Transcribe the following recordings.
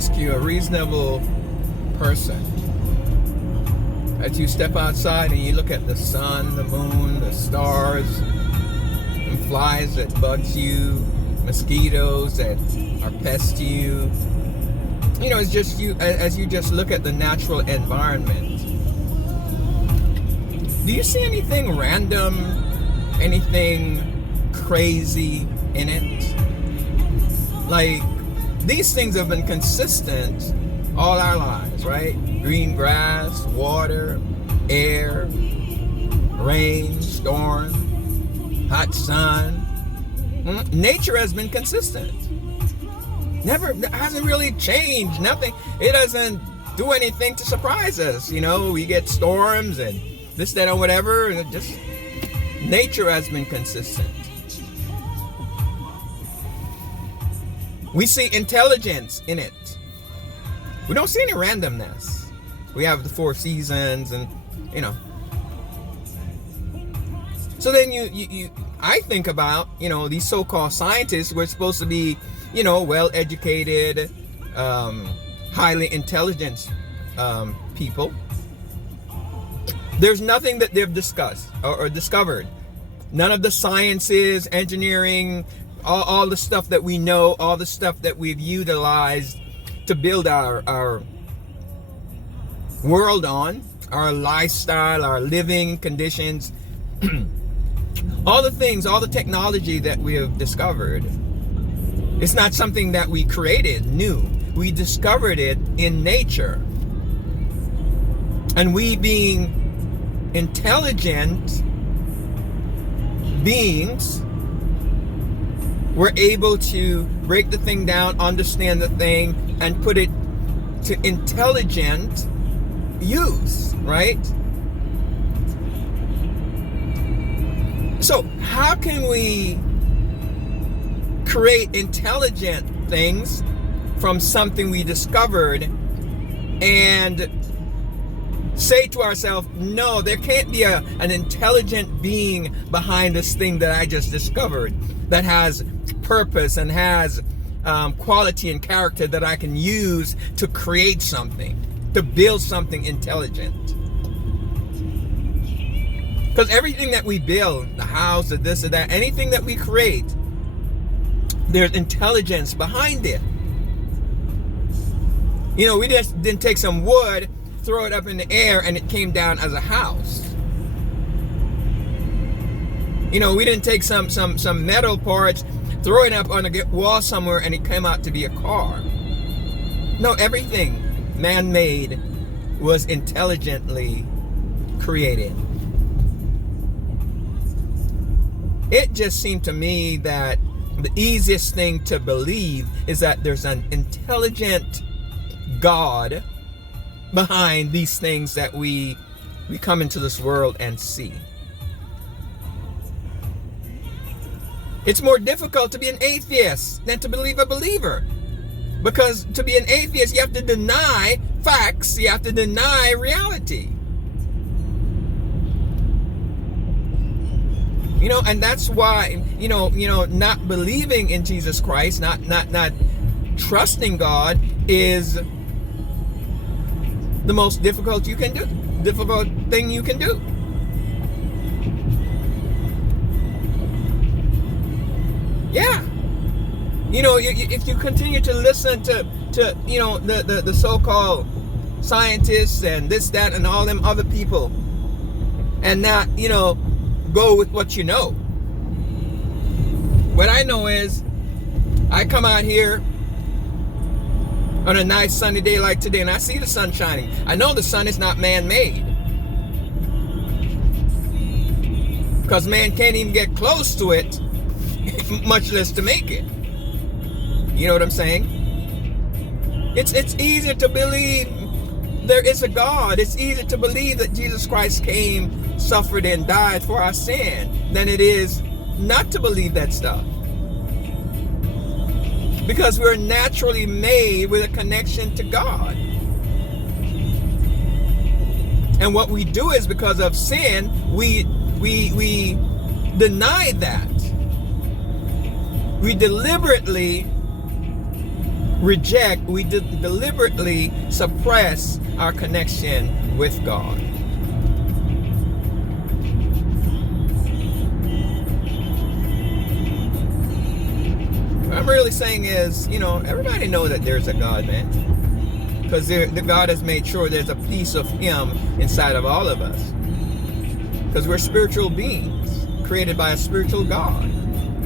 ask you, a reasonable person, as you step outside and you look at the sun, the moon, the stars, and flies that bugs you, mosquitoes that are pests to you, it's just you, as you just look at the natural environment. Do you see anything random, anything crazy in it? Like, these things have been consistent all our lives, right? Green grass, water, air, rain, storm, hot sun. Nature has been consistent. Never, hasn't really changed. Nothing. It doesn't do anything to surprise us. We get storms and this, that, or whatever. And nature has been consistent. We see intelligence in it. We don't see any randomness. We have the 4 seasons and, So then I think about, these so-called scientists who are supposed to be, well-educated, highly intelligent people. There's nothing that they've discussed or discovered. None of the sciences, engineering, all the stuff that we know, all the stuff that we've utilized to build our world on, our lifestyle, our living conditions, all the things, all the technology that we have discovered. It's not something that we created new. We discovered it in nature. And we, being intelligent beings, we're able to break the thing down, understand the thing, and put it to intelligent use, right? So how can we create intelligent things from something we discovered and say to ourselves, no, there can't be an intelligent being behind this thing that I just discovered that has purpose and has quality and character that I can use to create something, to build something intelligent. Because everything that we build, the house, or this or that, anything that we create, there's intelligence behind it. We just didn't take some wood, throw it up in the air, and it came down as a house. We didn't take some metal parts, throw it up on a wall somewhere, and it came out to be a car. No, everything man-made was intelligently created. It just seemed to me that the easiest thing to believe is that there's an intelligent God behind these things that we come into this world and see. It's more difficult to be an atheist than to believe a believer. Because to be an atheist, you have to deny facts, you have to deny reality. And that's why, not believing in Jesus Christ, not trusting God is the most difficult thing you can do. Yeah. If you continue to listen to the so-called scientists and this, that, and all them other people, and not, go with what you know. What I know is, I come out here on a nice sunny day like today and I see the sun shining. I know the sun is not man-made, because man can't even get close to it, much less to make it. You know what I'm saying? It's easier to believe there is a God. It's easier to believe that Jesus Christ came, suffered, and died for our sin than it is not to believe that stuff. Because we're naturally made with a connection to God. And what we do is, because of sin, we deny that. We deliberately reject, we deliberately suppress our connection with God. What I'm really saying is, everybody know that there's a God, man. Because the God has made sure there's a piece of Him inside of all of us. Because we're spiritual beings, created by a spiritual God.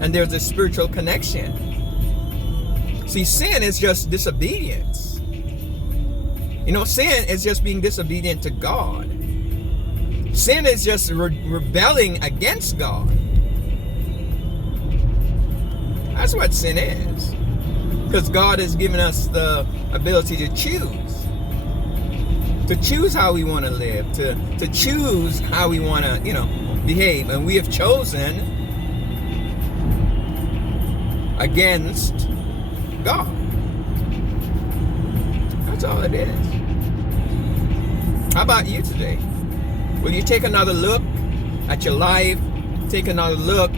And there's a spiritual connection. See, sin is just disobedience. Sin is just being disobedient to God. Sin is just rebelling against God. That's what sin is. Because God has given us the ability to choose. To choose how we want to live. To choose how we want to, behave. And we have chosen against God. That's all it is. How about you today? Will you take another look at your life? Take another look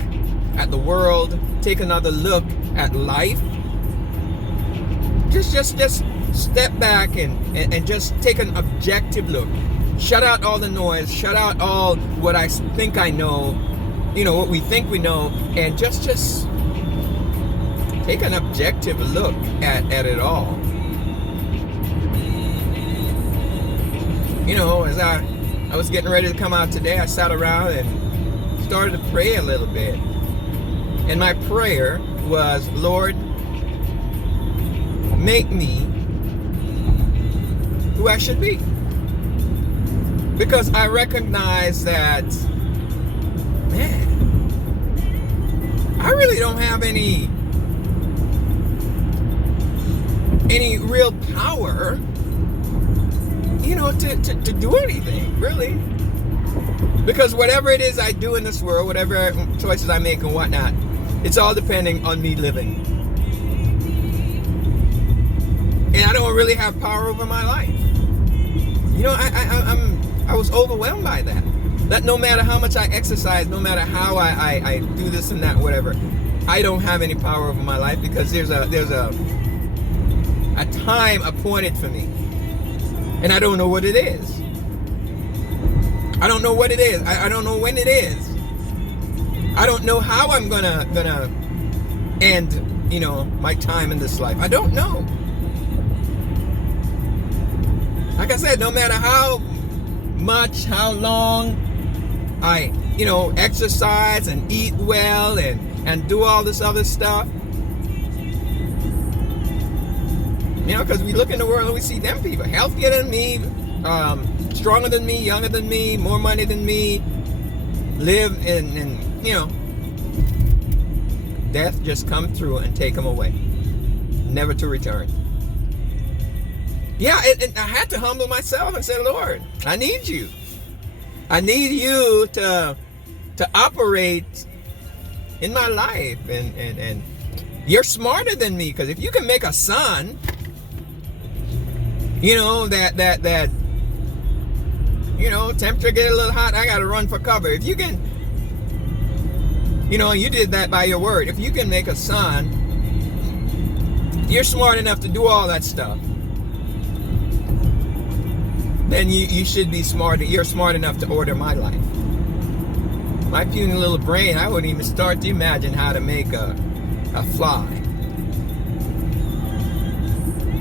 at the world? Take another look at life? Just step back and just take an objective look. Shut out all the noise. Shut out all what I think I know. What we think we know. And just take an objective look at it all. As I was getting ready to come out today, I sat around and started to pray a little bit. And my prayer was, Lord, make me who I should be. Because I recognize that, man, I really don't have any real power, to do anything, really. Because whatever it is I do in this world, whatever choices I make and whatnot, it's all depending on me living. And I don't really have power over my life. I was overwhelmed by that. That no matter how much I exercise, no matter how I do this and that, whatever, I don't have any power over my life because there's a time appointed for me. And I don't know what it is. I don't know what it is. I don't know when it is. I don't know how I'm gonna end, my time in this life. I don't know. Like I said, no matter how much, how long I, exercise and eat well and do all this other stuff, because we look in the world and we see them people healthier than me, stronger than me, younger than me, more money than me, live in death just come through and take them away, never to return. Yeah, and I had to humble myself and say, Lord, I need you. I need you to operate in my life, and you're smarter than me, because if you can make a sun, that temperature get a little hot, I gotta run for cover. If you can, you did that by your word. If you can make a sun, you're smart enough to do all that stuff. Then you should be smart. You're smart enough to order my life. My puny little brain, I wouldn't even start to imagine how to make a fly.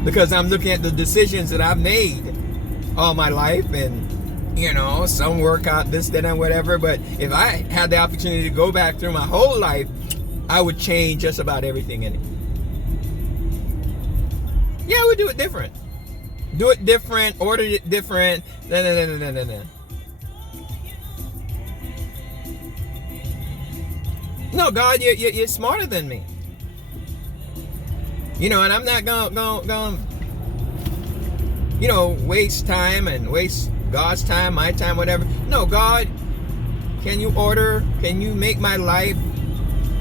Because I'm looking at the decisions that I've made all my life, and some work out this, that, and whatever. But if I had the opportunity to go back through my whole life, I would change just about everything in it. Yeah, I would do it different. Do it different, order it different. No, God, you're smarter than me. And I'm not going waste time and waste God's time, my time, whatever. No, God, can you make my life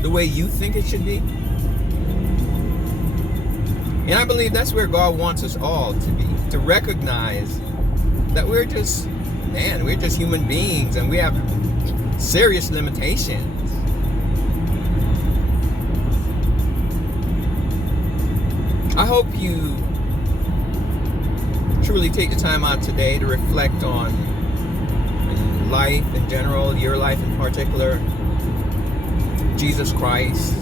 the way you think it should be? And I believe that's where God wants us all to be, to recognize that we're just human beings, and we have serious limitations. I hope you truly take the time out today to reflect on life in general, your life in particular, Jesus Christ.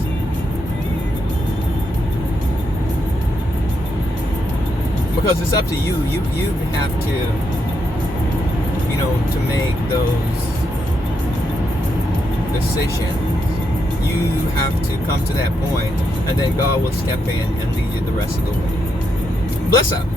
Because it's up to you. You have to, to make those decisions. You have to come to that point, and then God will step in and lead you the rest of the way. Bless up.